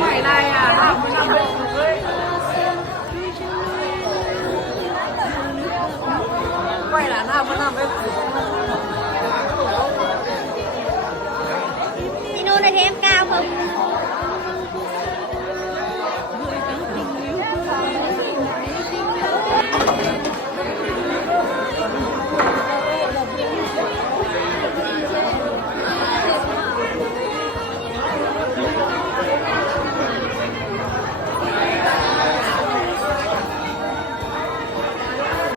quay này à quay là nào vẫn làm bên Dino này thì em cao không?